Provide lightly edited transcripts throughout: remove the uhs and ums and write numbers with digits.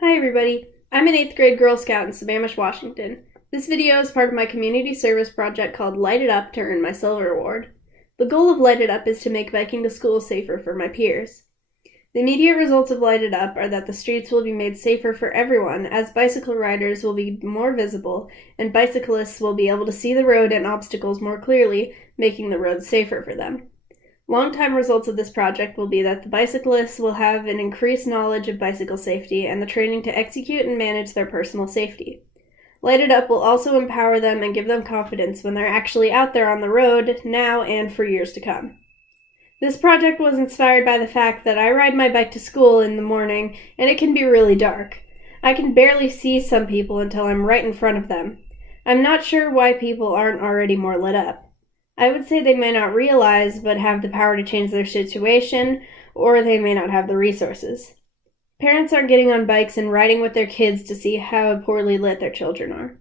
Hi everybody, I'm an 8th grade Girl Scout in Sammamish, Washington. This video is part of my community service project called Light It Up to earn my Silver Award. The goal of Light It Up is to make biking to school safer for my peers. The immediate results of Light It Up are that the streets will be made safer for everyone, as bicycle riders will be more visible and bicyclists will be able to see the road and obstacles more clearly, making the roads safer for them. Long-time results of this project will be that the bicyclists will have an increased knowledge of bicycle safety and the training to execute and manage their personal safety. Light It Up will also empower them and give them confidence when they're actually out there on the road, now and for years to come. This project was inspired by the fact that I ride my bike to school in the morning and it can be really dark. I can barely see some people until I'm right in front of them. I'm not sure why people aren't already more lit up. I would say they may not realize but have the power to change their situation, or they may not have the resources. Parents aren't getting on bikes and riding with their kids to see how poorly lit their children are.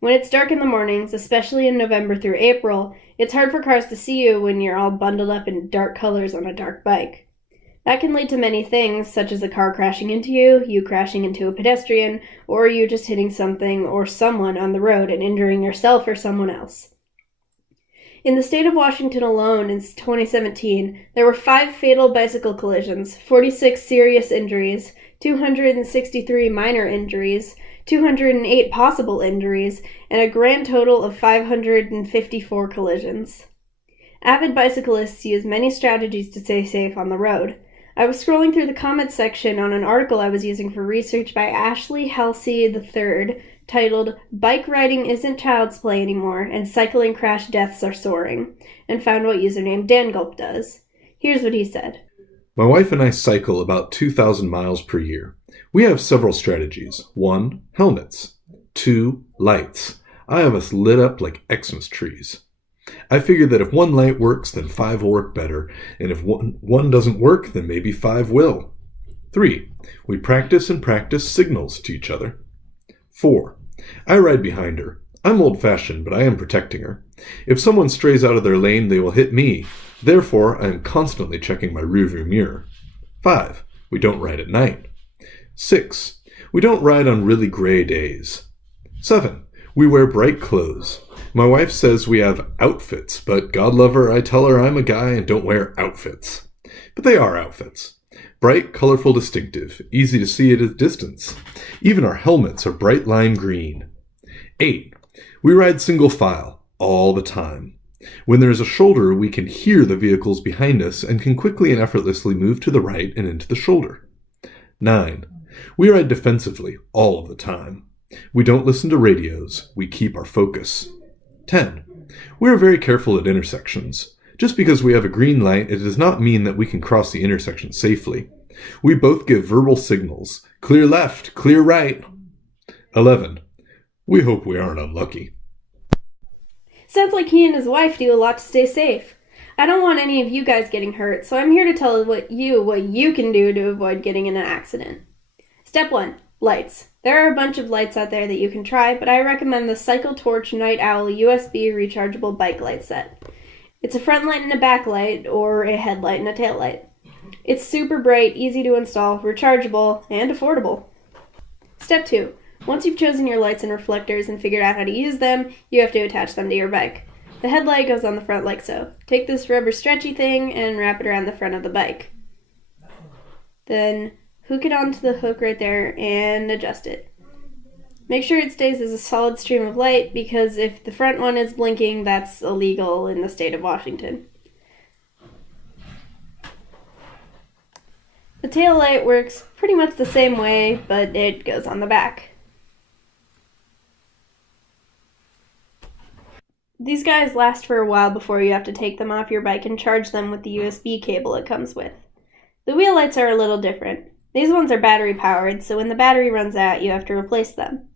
When it's dark in the mornings, especially in November through April, it's hard for cars to see you when you're all bundled up in dark colors on a dark bike. That can lead to many things, such as a car crashing into you, you crashing into a pedestrian, or you just hitting something or someone on the road and injuring yourself or someone else. In the state of Washington alone in 2017, there were 5 fatal bicycle collisions, 46 serious injuries, 263 minor injuries, 208 possible injuries, and a grand total of 554 collisions. Avid bicyclists use many strategies to stay safe on the road. I was scrolling through the comments section on an article I was using for research by Ashley Halsey III, titled "Bike Riding Isn't Child's Play Anymore and Cycling Crash Deaths Are Soaring," and found what username DANGULP does. Here's what he said. My wife and I cycle about 2,000 miles per year. We have several strategies. 1. Helmets. 2. Lights. I have us lit up like Xmas trees. I figured that if one light works, then 5 will work better, and if one doesn't work, then maybe 5 will. 3. We practice and practice signals to each other. 4. I ride behind her. I'm old-fashioned, but I am protecting her. If someone strays out of their lane, they will hit me. Therefore, I am constantly checking my rearview mirror. 5. We don't ride at night. 6. We don't ride on really gray days. 7. We wear bright clothes. My wife says we have outfits, but God love her, I tell her I'm a guy and don't wear outfits. But they are outfits. Bright, colorful, distinctive, easy to see at a distance. Even our helmets are bright lime green. 8. We ride single file, all the time. When there is a shoulder, we can hear the vehicles behind us and can quickly and effortlessly move to the right and into the shoulder. 9. We ride defensively, all of the time. We don't listen to radios, we keep our focus. 10. We are very careful at intersections. Just because we have a green light, it does not mean that we can cross the intersection safely. We both give verbal signals. Clear left, clear right. 11. We hope we aren't unlucky. Sounds like he and his wife do a lot to stay safe. I don't want any of you guys getting hurt, so I'm here to tell what you can do to avoid getting in an accident. Step 1. Lights. There are a bunch of lights out there that you can try, but I recommend the Cycle Torch Night Owl USB rechargeable bike light set. It's a front light and a back light, or a headlight and a tail light. It's super bright, easy to install, rechargeable, and affordable. Step 2. Once you've chosen your lights and reflectors and figured out how to use them, you have to attach them to your bike. The headlight goes on the front like so. Take this rubber stretchy thing and wrap it around the front of the bike. Then hook it onto the hook right there and adjust it. Make sure it stays as a solid stream of light, because if the front one is blinking, that's illegal in the state of Washington. The tail light works pretty much the same way, but it goes on the back. These guys last for a while before you have to take them off your bike and charge them with the USB cable it comes with. The wheel lights are a little different. These ones are battery powered, so when the battery runs out, you have to replace them.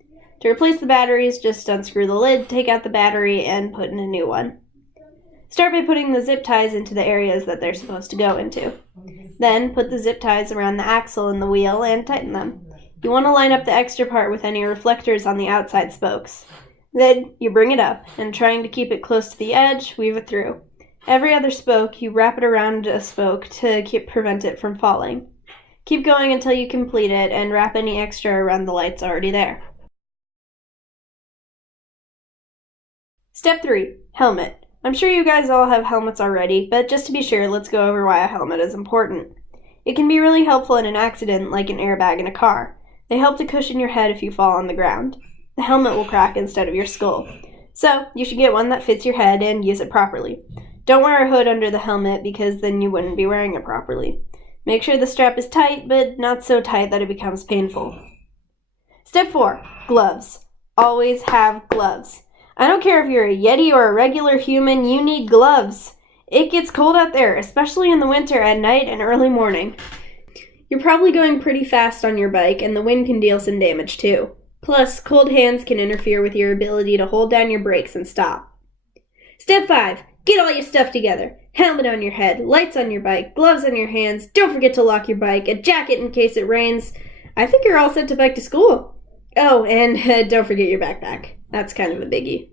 To replace the batteries, just unscrew the lid, take out the battery, and put in a new one. Start by putting the zip ties into the areas that they're supposed to go into. Then, put the zip ties around the axle and the wheel and tighten them. You want to line up the extra part with any reflectors on the outside spokes. Then, you bring it up, and trying to keep it close to the edge, weave it through. Every other spoke, you wrap it around a spoke to prevent it from falling. Keep going until you complete it and wrap any extra around the lights already there. Step 3. Helmet. I'm sure you guys all have helmets already, but just to be sure, let's go over why a helmet is important. It can be really helpful in an accident, like an airbag in a car. They help to cushion your head if you fall on the ground. The helmet will crack instead of your skull. So, you should get one that fits your head and use it properly. Don't wear a hood under the helmet because then you wouldn't be wearing it properly. Make sure the strap is tight, but not so tight that it becomes painful. Step 4. Gloves. Always have gloves. I don't care if you're a Yeti or a regular human, you need gloves. It gets cold out there, especially in the winter at night and early morning. You're probably going pretty fast on your bike, and the wind can deal some damage too. Plus, cold hands can interfere with your ability to hold down your brakes and stop. Step 5. Get all your stuff together. Helmet on your head, lights on your bike, gloves on your hands, don't forget to lock your bike, a jacket in case it rains. I think you're all set to bike to school. Oh, and don't forget your backpack. That's kind of a biggie.